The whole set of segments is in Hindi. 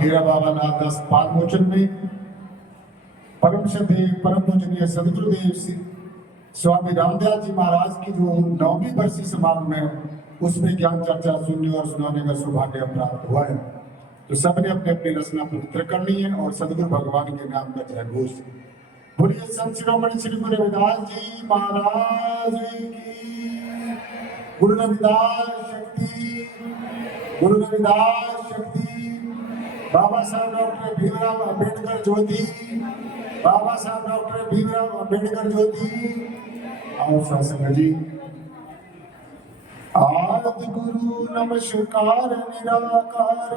डेरा बाबा नाथदास पादमोचन में परम श्रद्धेय परम पूजनीय सदगुरुदेव स्वामी रामदयाल जी महाराज की जो 9वीं वर्षीय समागम है उसमें ज्ञान चर्चा सुनने और सुनाने का सौभाग्य प्राप्त हुआ है। तो सबने अपने अपनी रचना पवित्र करनी है और सदगुरु भगवान के नाम का जय घोष। बोलिए संत शिरोमणि श्री गुरु रविदास जी महाराज की। गुरु रविदास शक्ति, गुरु रविदास शक्ति। बाबा साहब डॉक्टर भीमराव अंबेडकर ज्योति, बाबा साहब डॉक्टर भीमराव अंबेडकर ज्योति। और शासन जी आदि गुरु नमस्कार निराकार,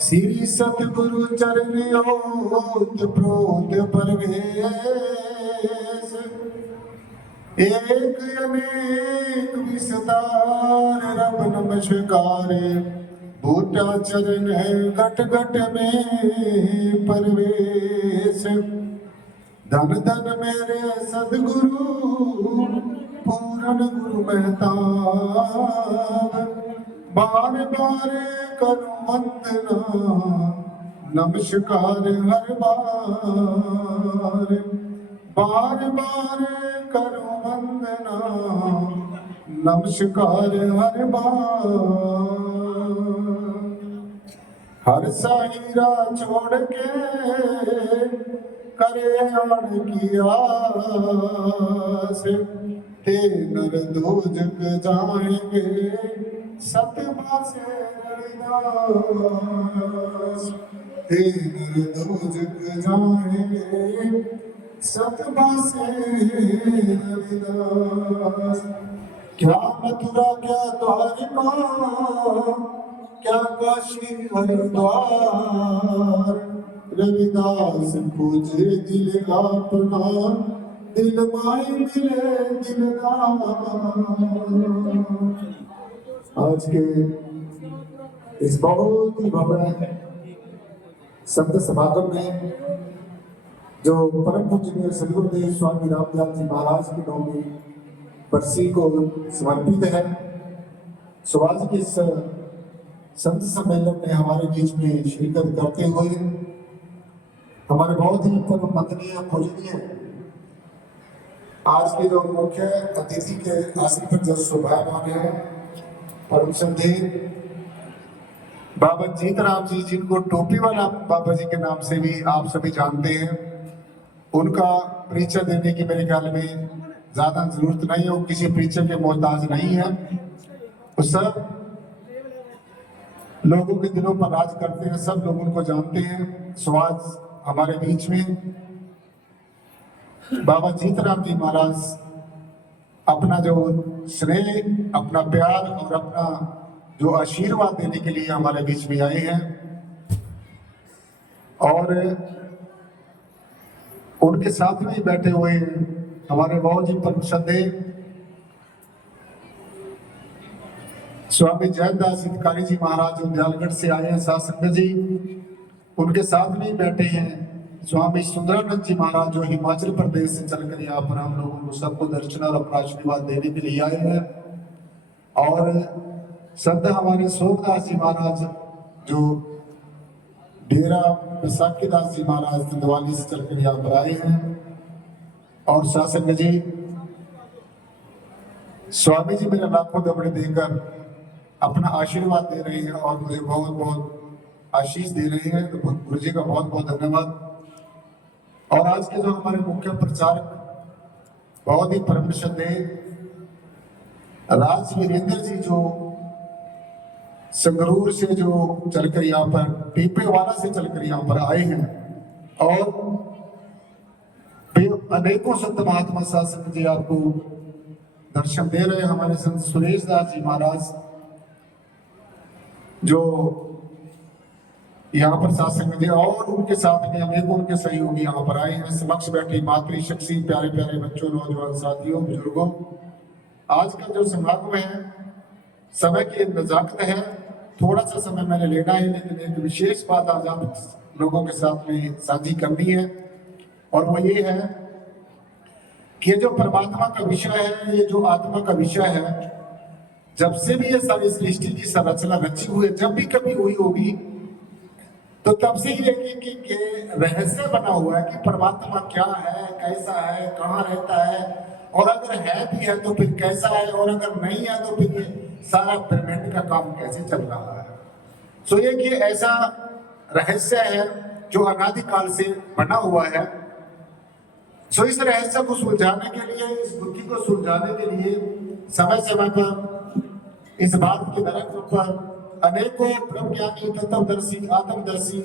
श्री सतगुरु चरण ओत प्रोत परवेश। एक अनेक विस्तार रब नमस्कार, बूटा चरण घट घट में परवेश। धन धन मेरे सदगुरु पूर्ण गुरु महताब, बार बार करूं वंदना नमस्कार हर बार, बार बार करूं वंदना नमस्कार हर बार। हर साहिरा छोड़ के करे आन की आस, ते नर दो जग जाएंगे सतमा से रविदास। ते नर दो जग जाएंगे सतमा से रविदास। क्या मथुरा क्या द्वारिका, क्या काशी हरिद्वार, रविदास पूजे दिल अपना, दिल माई मिले दिलदार। आज के इस बहुत ही भव्य संत समागम में जो परम पूजनीय सदगुरुदेव स्वामी रामदयाल जी महाराज की 9वीं बरसी को समर्पित है, सो आज के इस संत सम्मेलन में हमारे बीच में शिरकत करते हुए हमारे बहुत ही परम वंदनीय पूजनीय आज के जो मुख्य अतिथि के आसन पर जो शोभायमान है परम श्रद्धेय बाबा जीतराम जी, जिनको टोपी वाला बाबा जी के नाम से भी आप सभी जानते हैं, उनका परिचय देने की मेरे ख्याल में ज्यादा जरूरत नहीं है। वो किसी परिचय के मोहताज नहीं है, वो सब लोगों के दिलों पर राज करते हैं, सब लोग उनको जानते हैं। सो आज हमारे बीच में बाबा जीतराम जी महाराज अपना जो स्नेह, अपना प्यार और अपना जो आशीर्वाद देने के लिए हमारे बीच में आए हैं। और उनके साथ में बैठे हुए हमारे बहुत ही परम श्रद्धेय स्वामी जयदास हितकारी जी महाराज जो दयालगढ़ से आए हैं शासक जी, उनके साथ में बैठे हैं स्वामी सुंदरानंद जी महाराज जो हिमाचल प्रदेश से चलकर यहाँ पर हम लोगों को सबको दर्शन और अपना आशीर्वाद देने के लिए आए हैं। और संत हमारे सोमदास जी महाराज जो डेरा बैसाखीदास जी महाराज दिवाली से चलकर यहाँ पर आए हैं। और शासक जी स्वामी जी मेरे लाखों दबड़े देकर अपना आशीर्वाद दे रहे हैं और मुझे बहुत बहुत आशीष दे रहे हैं, तो गुरु जी का बहुत बहुत धन्यवाद। और आज के जो हमारे मुख्य प्रचारक बहुत ही परम श्रद्धेय राज वीरेंद्र जी जो संगरूर से जो चलकर यहाँ पर पीपेवाला से चलकर यहाँ पर आए हैं, और अनेकों संत महात्मा शासक जी आपको दर्शन दे रहे हैं। हमारे संत सुरेश दास जी महाराज जो यहाँ पर शासक जी और उनके साथ में अनेकों उनके सहयोगी यहाँ पर आए हैं। समक्ष बैठे मातृशक्ति, प्यारे प्यारे बच्चों, नौजवान साथियों, बुजुर्गों, आज का जो समागम है समय की नजाकत है, थोड़ा सा समय मैंने लेना है, लेकिन एक विशेष बात आज आप लोगों के साथ में साझी करनी है, और वो ये है कि ये जो परमात्मा का विषय है, ये जो आत्मा का विषय है, जब से भी ये सारी सृष्टि की संरचना रची हुई है, जब भी कभी हुई होगी तो तब से ही कि रहस्य बना हुआ है कि परमात्मा क्या है, कैसा है, कहाँ रहता है, और अगर है भी है तो फिर कैसा है, और अगर नहीं है तो फिर ये सारा ब्रह्मांड का काम कैसे चल रहा है। सो ये कि ऐसा रहस्य है जो अनादिकाल से बना हुआ है। सो इस रहस्य को सुलझाने के लिए, इस बुद्धि को सुलझाने के लिए समय समय पर इस बात के धरम पर अनेकों ब्रह्मज्ञानी, तत्वदर्शी, आत्मदर्शी,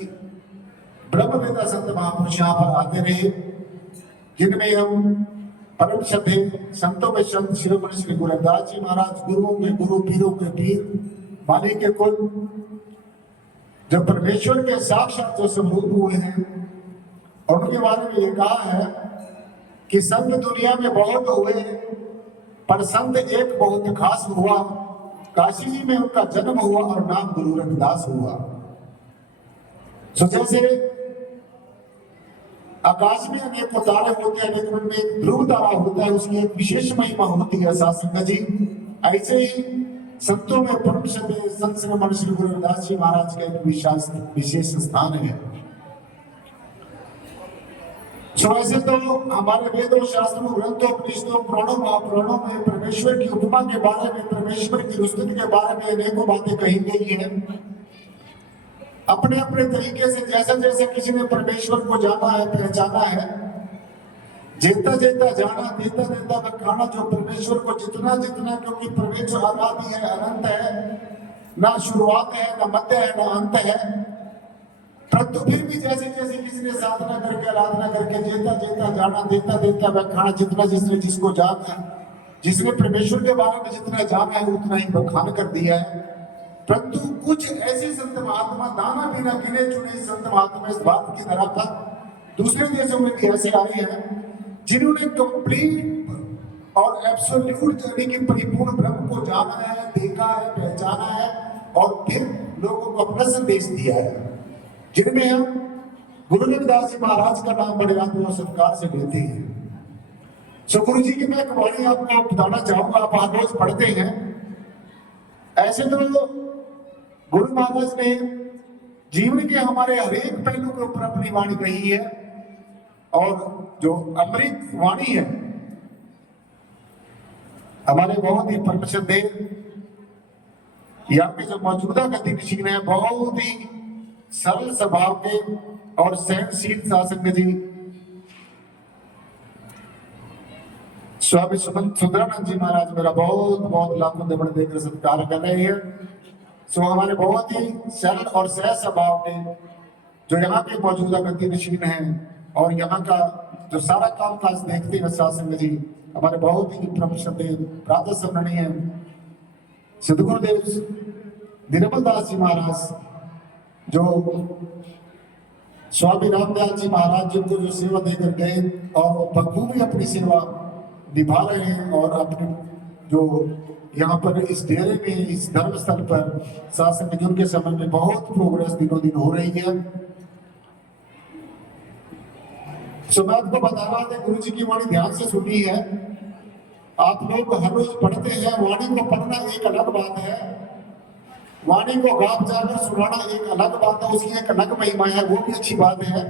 ब्रह्मवेता संत महापुरुष यहाँ पर आते रहे, जिनमें हम परम श्रद्धेय संतों में संत शिरोमणि श्री गुरु रविदास जी महाराज, गुरुओं के गुरु, पीरों के पीर, माली के कुल, जब परमेश्वर के साक्षात जो स्वरूप हुए हैं, और उनके बारे में ये कहा है कि संत दुनिया में बहुत हुए पर संत एक बहुत खास हुआ, काशी जी में उनका जन्म हुआ और नाम गुरु रविदास हुआ। तो जैसे आकाश में अनेकों तारे होते हैं, लेकिन उनमें एक ध्रुव तारा होता है, उसकी एक विशेष महिमा होती है सासंग जी। ऐसे ही संतों में परम श्रद्धेय संत शिरोमणि श्री गुरु रविदास जी महाराज का एक विशेष स्थान है। सो ऐसे तो हमारे वेदों, शास्त्रों, ग्रंथों, उपनिषदों, पुराणों, महापुराणों में परमेश्वर की उपमा के बारे में, परमेश्वर की स्तुति के बारे में अनेकों बातें कही गई हैं। अपने अपने तरीके से जैसा जैसे किसी ने परमेश्वर को जाना है, पहचाना है, जेता जेता जाना, देता देता बखाना, जो परमेश्वर को जितना जितना, क्योंकि परमेश्वर अनादि है, अनंत है, ना शुरुआत है, ना मध्य है, ना अंत है। परंतु फिर भी जैसे जैसे किसी ने साधना करके, आराधना करके, जेता जेता जाना, देता देता बखाना, जितना जिसने जिसको जाना, जिसने परमेश्वर के बारे में जितना जाना है उतना ही बखान कर दिया है। परंतु कुछ ऐसे संत महात्मा, दाना बिना गिने चुने संत महात्मा इस बात की तरह था, दूसरे देशों में भी ऐसे आए हैं जिन्होंने कंप्लीट और एब्सोल्यूट यानी कि परिपूर्ण ब्रह्म को जाना है, देखा है, पहचाना है, और फिर लोगों को अपना संदेश दिया है, जिनमें हम गुरु रविदास जी महाराज का नाम बड़े आदर और सत्कार से लेते हैं। सो गुरु जी की मैं एक वाणी आपको बताना चाहूंगा, आप हर रोज पढ़ते हैं। ऐसे तो गुरु महाराज ने जीवन के हमारे हरेक पहलू के ऊपर अपनी वाणी कही है, और जो अमृत वाणी है हमारे बहुत ही परम श्रद्धेय यहाँ पे जो मौजूदा गतिशील है, बहुत ही सरल स्वभाव के और सहनशील शासक जी स्वामी सुंदरानंद जी महाराज मेरा बहुत बहुत लाखों दमन देकर सत्कार कर रहे हैं। सो हमारे बहुत ही सरल और सहज स्वभाव के जो यहाँ के मौजूदा गतिशील हैं और यहाँ का जो सारा काम काज देखते हैं शासन जी, हमारे बहुत ही परम श्रद्धेय प्रातः स्मरणीय सदगुरुदेव निर्मल दास जी महाराज, जो स्वामी रामदयाल जी महाराज जिनको जो सेवा देकर गए और वो बखूबी अपनी सेवा निभा रहे हैं, और अपने जो यहाँ पर इस डेरे में, इस धर्म स्थल पर शासन में उनके समय में बहुत प्रोग्रेस दिनों दिन हो रही है। सो मैं आपको बता रहा था, गुरु जी की वाणी ध्यान से सुनी है। आप लोग हर रोज पढ़ते हैं, वाणी को पढ़ना एक अलग बात है, वाणी को गा जाकर सुनाना एक अलग बात है, उसकी एक अलग महिमा है, वो भी अच्छी बात है।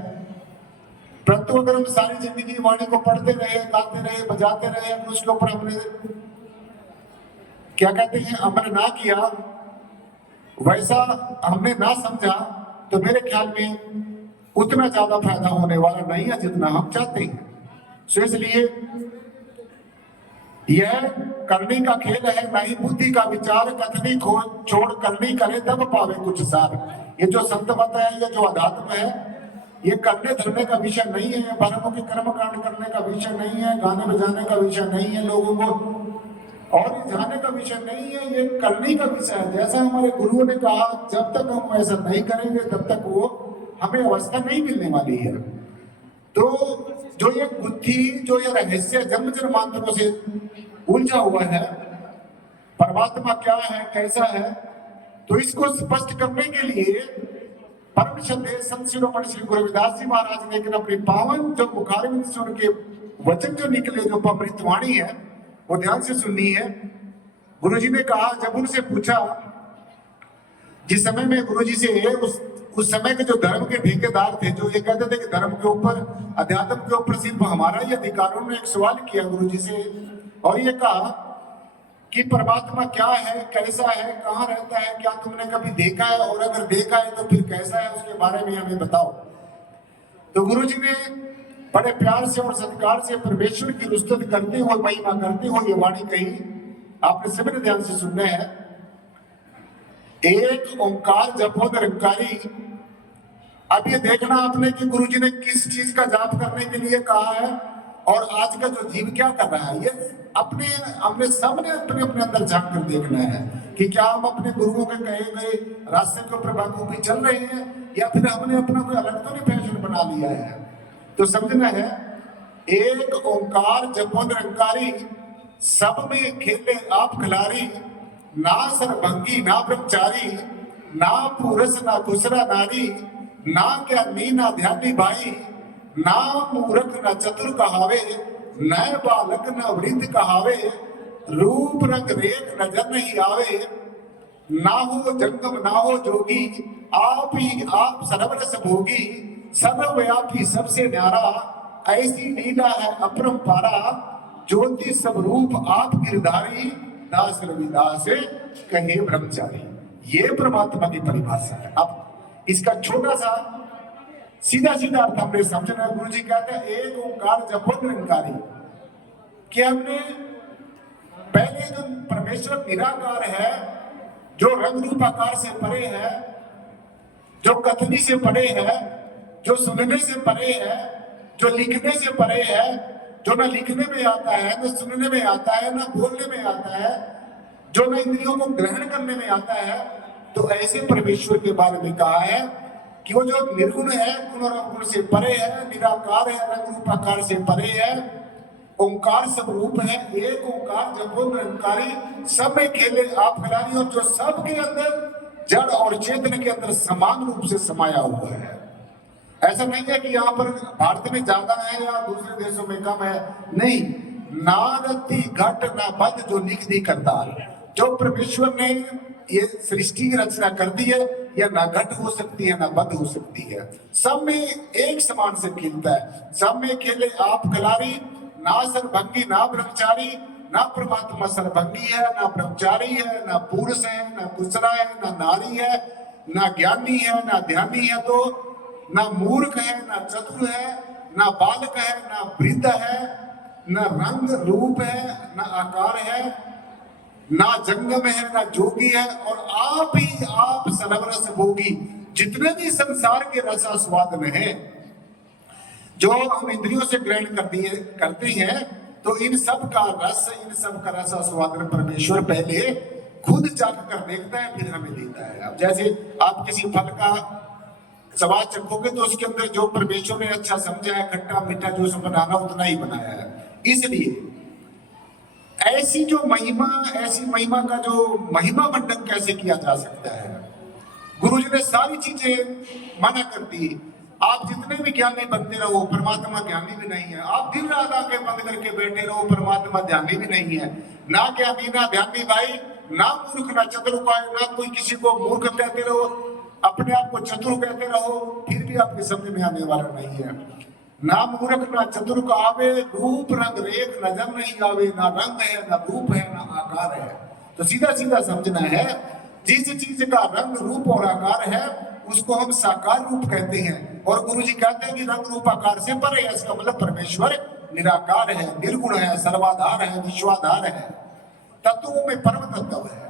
परंतु अगर हम सारी जिंदगी वाणी को पढ़ते रहे, गाते रहे, बजाते रहे, उसके ऊपर हमने क्या कहते हैं अमल ना किया, वैसा हमने ना समझा, तो मेरे ख्याल में उतना ज्यादा फायदा होने वाला नहीं है जितना हम चाहते हैं। सो इसलिए यह करनी का खेल है, नहीं बुद्धि का विचार, कथनी छोड़ करनी करे तब पावे कुछ सार। ये जो संत मत है, ये जो अध्यात्म है, ये करने धरने का विषय नहीं है, परमों के कर्म कांड करने का विषय नहीं है, गाने बजाने का विषय नहीं है, लोगों को और जाने का विषय नहीं है, ये करने का विषय है। जैसा हमारे गुरुओं ने कहा, जब तक हम ऐसा नहीं करेंगे तब तक वो हमें अवस्था नहीं मिलने वाली है। तो जो ये बुद्धि, जो ये रहस्य जन्म जन्मांतरों से उलझा हुआ है, परमात्मा क्या है, कैसा है, तो इसको स्पष्ट करने के लिए परम श्रद्धेय संत शिरोमणि श्री गुरु रविदास जी महाराज ने लेकिन अपनी पावन जो मुखारविंद से उनके वचन जो निकले, जो अमृत वाणी है, वो ध्यान से सुननी है। गुरु जी ने कहा, जब उनसे पूछा, जिस समय में गुरु जी से उस उस समय के जो धर्म के ठेकेदार थे, जो ये कहते थे कि धर्म के ऊपर, अध्यात्म के ऊपर सिर्फ हमारा ही अधिकार, उन्होंने एक सवाल किया गुरु जी से और ये कहा कि परमात्मा क्या है, कैसा है, कहाँ रहता है, क्या तुमने कभी देखा है, और अगर देखा है तो फिर कैसा है, उसके बारे में हमें बताओ। तो गुरु जी ने बड़े प्यार से और सत्कार से परमेश्वर की स्तुति करते हुए, महिमा करते हुए ये वाणी कही, आपने सभी ने ध्यान से सुनना है। एक ओंकार जपो निरंकारी। अब ये देखना आपने कि गुरु जी ने किस चीज का जाप करने के लिए कहा है और आज का जो जीव क्या कर रहा है, ये हमने सबने अपने अपने अंदर झांक कर देखना है कि क्या हम अपने गुरुओं के कहे गए रास्ते के ऊपर बाखूबी चल रहे हैं या फिर हमने अपना कोई अलग तो नहीं फैशन बना लिया है। तो समझना है, एक ओंकार जपो निरंकारी, सब में खेले आप खिलाड़ी, ना सरभंगी ना ब्रह्मचारी, ना पुरुष ना खुसरा नारी, ना ज्ञानी ना ध्यानी भाई, ना मूर्ख ना चतुर कहावे, न बालक न वृद्ध कहावे, रूप रंग रेख नजर नहीं आवे, ना हो जंगम ना हो जोगी, आप ही आप सर्वरस भोगी, सर्वव्यापी सबसे न्यारा, ऐसी लीला है अपरंपारा, ज्योति स्वरूप आप गिरधारी, दास रविदास कहे ब्रह्मचारी। ये परमात्मा की परिभाषा है। अब इसका छोटा सा सीधा सीधा अर्थ हमने समझना है। गुरु जी कहते हैं एक ओंकार जपो निरंकारी, कि हमने पहले जो परमेश्वर निराकार है, जो रंग रूप आकार से परे है, जो कथनी से परे है, जो सुनने से परे है, जो लिखने से परे है, जो ना लिखने में आता है, ना सुनने में आता है, ना बोलने में आता है, जो ना इंद्रियों को ग्रहण करने में आता है, तो ऐसे परमेश्वर के बारे में कहा है कि वो जो निर्गुण है, गुण और अवगुण से परे है, निराकार है, रंग रूप आकार से परे है, ओंकार स्वरूप है, एक ओंकार जपो निरंकारी, सब में खेले आप खिलाड़ी, और जो सबके अंदर जड़ और चेतन के अंदर समान रूप से समाया हुआ है। ऐसा नहीं है कि यहाँ पर भारत में ज्यादा है या दूसरे देशों में कम है, नहीं, नारती घट ना बद जो लिख दी करता, जो परमेश्वर ने ये सृष्टि की रचना कर दी है, या ना घट हो सकती है ना बद हो सकती है, सब में एक समान से खेलता है, सब में खेले आप खिलाड़ी, ना सरभंगी ना ब्रह्मचारी, ना परमात्मा सरभंगी है ना ब्रह्मचारी है, ना पुरुष है ना कुसरा है ना नारी है, ना ज्ञानी है ना ध्यानी है, तो ना मूर्ख है ना चतुर है, ना बालक है ना वृद्ध है, ना रंग रूप है ना आकार है, ना जंगम है ना जोगी है, और आप ही आप सर्वरस भोगी। जितने भी संसार के रस आस्वादन है जो हम इंद्रियों से ग्रहण करते हैं, तो इन सब का रस आस्वादन परमेश्वर पहले खुद चाख कर देखता है, फिर हमें देता है। अब जैसे आप किसी फल का स्वाद चखोगे तो उसके अंदर जो परमेश्वर ने अच्छा समझा है, खट्टा मीठा जो उसमें बनाना उतना ही बनाया है। इसलिए ऐसी महिमा का जो महिमा मंडन कैसे किया जा सकता है, गुरु जी ने सारी चीजें मना कर दी। आप जितने भी ज्ञानी बनते रहो, परमात्मा ज्ञानी भी नहीं है। आप दिन रात आके बंद करके बैठे रहो, परमात्मा ध्यानी भी नहीं है। ना ज्ञानी ना ध्यानी भाई, ना मूर्ख ना चतुर, ना कोई किसी को मूर्ख कहते रहो, अपने आप को चतुर कहते रहो, फिर भी आपके समझ में आने वाला नहीं है। ना मूर्ख ना चतुर का आवे, रूप रंग रेख नजर नहीं आवे, ना रंग है ना रूप है ना आकार है। तो सीधा सीधा समझना है, जिस चीज का रंग रूप और आकार है उसको हम साकार रूप कहते हैं, और गुरु जी कहते हैं कि रंग रूप आकार से परे है। इसका मतलब परमेश्वर निराकार है, निर्गुण है, सर्वाधार है, विश्वाधार है, तत्वों में परम तत्व है,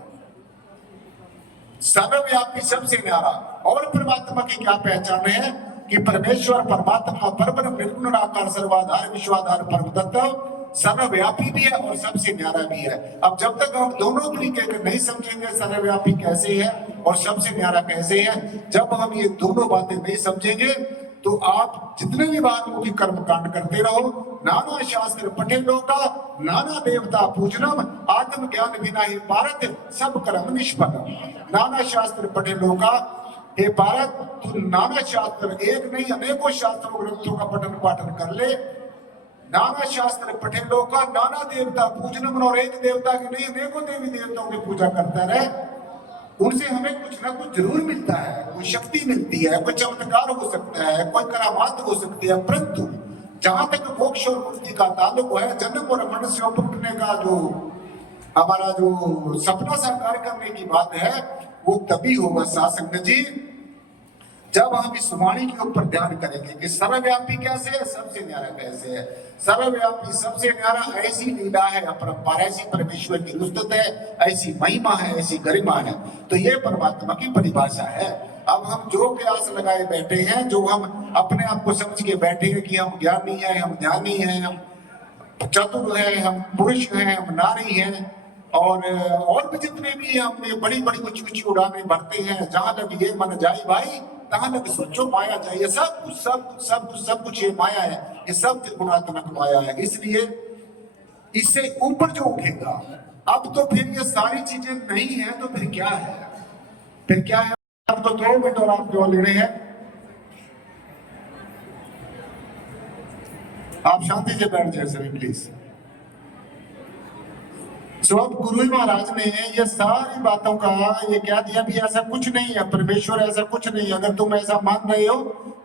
सर्वव्यापी सबसे न्यारा। और परमात्मा की क्या पहचान है कि परमेश्वर परमात्मा परब्रह्म निर्गुण निराकार सर्वाधार विश्वाधार परम तत्व सर्वव्यापी भी है और सबसे न्यारा भी है। अब जब तक हम दोनों तरीके के नहीं समझेंगे, सर्वव्यापी कैसे है और सबसे न्यारा कैसे है, जब हम ये दोनों बातें नहीं समझेंगे तो आप जितने भी बात कर्म कांड करते रहो, नाना शास्त्र पठे लोका, नाना देवता पूजनम, आत्म ज्ञान बिना ही भारत सब कर्म निष्फलम। नाना शास्त्र पठे लोका, हे भारत तू नाना शास्त्र, एक नहीं अनेकों शास्त्रों ग्रंथों का पठन पाठन कर ले। नाना शास्त्र पठे लोका, नाना देवता पूजनम, और एक देवता की नहीं अनेकों देवी देवताओं की पूजा करता रहे। उनसे हमें कुछ ना कुछ जरूर मिलता है, कोई शक्ति मिलती है, कोई चमत्कार हो सकता है, कोई करामात हो सकती है, परंतु जहां तक मोक्ष और मुक्ति का ताल्लुक है, जन्म और मनुष्य उठने का जो हमारा जो सपना साकार करने की बात है, वो तभी होगा साथ संगत जी जब हम इस वाणी के ऊपर ध्यान करेंगे कि सर्वव्यापी कैसे है, सबसे न्यारा कैसे है। सर्वव्यापी सबसे न्यारा, ऐसी लीला है अपरंपार, ऐसी परमेश्वर की रुस्तत है, ऐसी महिमा है, ऐसी गरिमा है। तो ये परमात्मा की परिभाषा है। अब हम जो प्रयास लगाए बैठे हैं, जो हम अपने आप को समझ के बैठे हैं कि हम ज्ञानी हैं, हम ज्ञानी हैं, हम चतुर हैं, हम पुरुष हैं, हम नारी हैं, और भी जितने भी हम बड़ी बड़ी ऊंची ऊंची उड़ाने भरते हैं, जहां लग ये मन जाए भाई तहां लग सोचो माया चाहिए। सब कुछ सब कुछ सब कुछ सब कुछ ये माया है, ये सब त्रिगुणात्मक माया है। इसलिए इससे ऊपर जो उठेगा, अब तो फिर ये सारी चीजें नहीं है, तो फिर क्या है? फिर क्या है? आपको 2 मिनट और आप जो लेने हैं, आप शांति से बैठ जाए सर प्लीज। सो अब गुरु महाराज ने ये सारी बातों का ये कह दिया भी ऐसा कुछ नहीं है, परमेश्वर ऐसा कुछ नहीं है। अगर तुम ऐसा मान रहे हो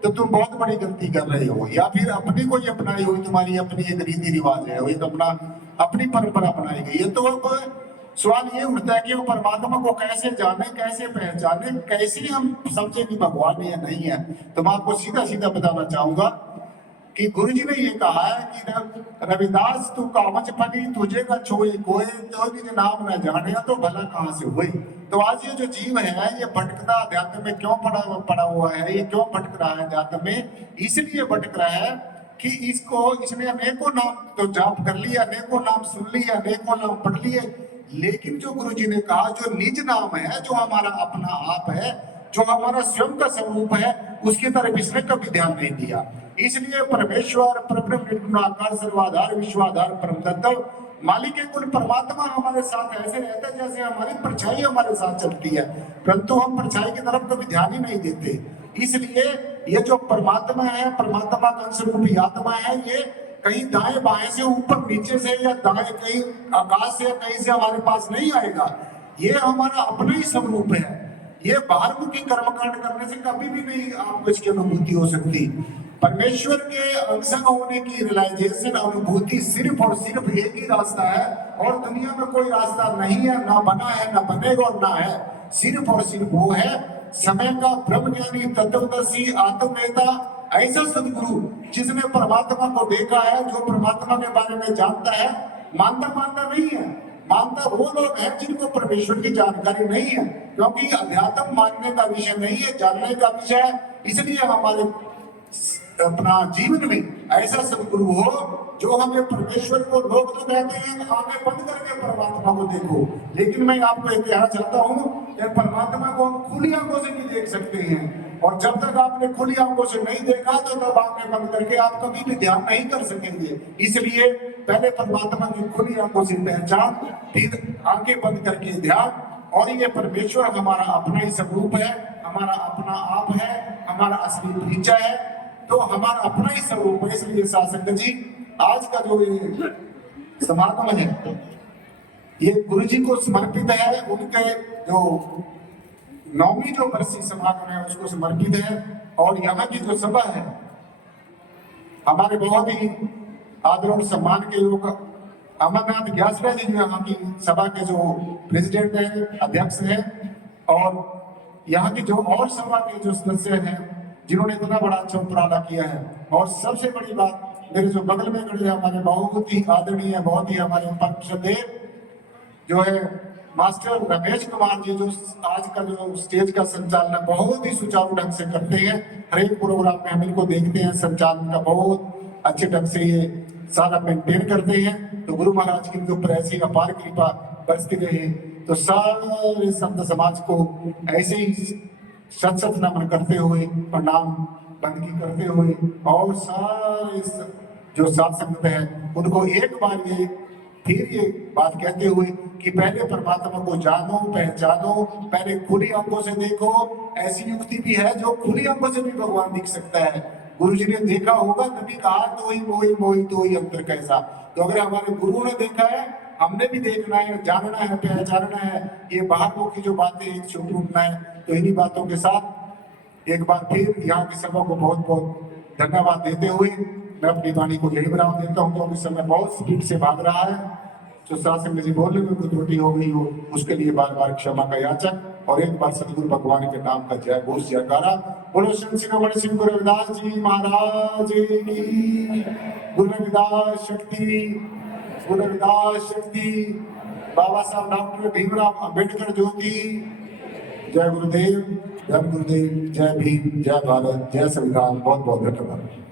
तो तुम बहुत बड़ी गलती कर रहे हो, या फिर अपनी कोई अपनाई हुई तुम्हारी अपनी एक रीति रिवाज है, एक अपना अपनी परंपरा बनाई गई है। तो अब सवाल ये उठता है कि वो परमात्मा को कैसे जाने, कैसे पहचाने, कैसे हम समझे कि भगवान है या नहीं है। तो मैं आपको सीधा सीधा बताना चाहूंगा कि गुरु जी ने ये कहा है कि रविदास तू कामच फली तुझे का छोए कोई, तो निज नाम न जाने तो भला कहां से हुए। तो आज ये जो जीव है, ये भटकता अध्यात्म में क्यों पड़ा हुआ है, ये क्यों भटक रहा है अध्यात्म में? इसलिए भटक रहा है कि इसने अनेकों नाम तो जाप कर लिया, अनेकों नाम सुन लिए, अनेकों नाम पढ़ लिए, लेकिन जो गुरु जी ने कहा जो निज नाम है, जो हमारा अपना आप है, जो हमारा स्वयं का स्वरूप है, उसकी तरफ इसने कभी ध्यान नहीं दिया। इसलिए परमेश्वर परब्रह्म निर्गुणाकार सर्वाधार विश्वाधार परम तत्व मालिक कुल परमात्मा हमारे साथ ऐसे रहता है जैसे हमारी परछाई हमारे साथ चलती है, परंतु हम परछाई की तरफ कभी ध्यान ही नहीं देते। इसलिए ये जो परमात्मा है, परमात्मा का अंशरूपी आत्मा है, ये कहीं दाएं बाएं से, ऊपर नीचे से, या दाएं कहीं आकाश से, कहीं से हमारे पास नहीं आएगा। ये हमारा अपना ही स्वरूप है। ये बाहरमुखी कर्मकांड करने से कभी भी नहीं आपको इसकी अनुभूति हो सकती। परमेश्वर के अंश होने की रियलाइजेशन, अनुभूति सिर्फ और सिर्फ एक ही रास्ता है, और दुनिया में कोई रास्ता नहीं है, ना बना है, ना बनेगा और ना है। सिर्फ और सिर्फ वो है समय का ब्रह्मज्ञानी तत्वदर्शी आत्मवेता, ऐसा सदगुरु जिसने परमात्मा को देखा है, जो परमात्मा के बारे में जानता है। मानता नहीं है, मानता वो लोग हैं जिनको परमेश्वर की जानकारी नहीं है, क्योंकि अध्यात्म मानने का विषय नहीं है, जानने का विषय है। इसलिए हमारे अपना जीवन में ऐसा सदगुरु हो जो हमें परमेश्वर को, लोग तो कहते हैं आंखें बंद करके परमात्मा को देखो, लेकिन मैं आपको एक कहना चाहता हूँ कि परमात्मा को हम खुली आंखों से भी देख सकते हैं, और जब तक आपने खुली आंखों से नहीं देखा तो तब आंखें बंद करके आप कभी भी ध्यान नहीं कर सकेंगे। इसलिए पहले परमात्मा की खुली आंखों से पहचान, फिर आंखें बंद करके ध्यान। और ये परमेश्वर हमारा अपना ही स्वरूप है, हमारा अपना आप है, हमारा असली परिचय है, तो हमारा अपना ही स्वरूप है। इसलिए साधक जी आज का जो ये समागम है, ये गुरु जी को समर्पित है। उनके जो 9वीं जो बरसी समागम है उसको समर्पित है। और यहाँ की जो सभा है, हमारे बहुत ही आदर और सम्मान के लोग अमरनाथ ग्यासरा जी जो यहाँ की सभा के जो प्रेसिडेंट है, अध्यक्ष है, और यहाँ की जो और सभा के जो सदस्य हैं जिन्होंने इतना बड़ा अच्छा उपराला किया है। और सबसे बड़ी बात, मेरे जो बगल में खड़े हमारे बहुत ही आदरणीय, बहुत ही हमारे परम श्रद्धेय जो है मास्टर रमेश कुमार जी, जो आज का जो स्टेज का संचालन बहुत ही सुचारू ढंग से करते हैं। हर एक प्रोग्राम में हम इनको देखते हैं, संचालन का बहुत अच्छे ढंग से ये सारा मेंटेन करते हैं। तो गुरु महाराज की इनके ऊपर ऐसी अपार कृपा बरसती रहे। तो सारे संत समाज को ऐसे ही सत सत नमन करते हुए, प्रणाम बंदगी करते हुए, और सारे जो साध संगत है उनको एक बार ये फिर ये बात कहते हुए कि पहले परमात्मा को जानो, पहचानो, पहले खुली आंखों से देखो। ऐसी युक्ति भी है जो खुली आंखों से भी भगवान दिख सकता है। गुरु जी ने देखा होगा तभी कहा तो ही मोही मोही तो ही अंतर कैसा। तो अगर हमारे गुरुओं ने देखा है हमने भी देखना है, जानना है, पहचानना है। ये बाहर मुखी जो बातें हैं, छूट उठना है। तो इन्हीं बातों के साथ एक बार फिर यहाँ की सभा को बहुत बहुत धन्यवाद देते हुए मैं अपनी वाणी को यही विराम देता हूँ, क्योंकि समय बहुत स्पीड से भाग रहा है। जो शासन में जी बोलने में कोई त्रुटि हो गई हो उसके लिए बार बार क्षमा का याचक, और एक बार सतगुरु भगवान के नाम का जय घोष जयकारा। बोलो श्री शिरोमणि श्री गुरु रविदास जी महाराज की। गुरु रविदास शक्ति, गुरु रविदास शक्ति। बाबा साहब डॉक्टर भीमराव अंबेडकर ज्योति। जय गुरुदेव, जय गुरुदेव, जय भीम, जय भारत, जय संविधान। बहुत बहुत धन्यवाद।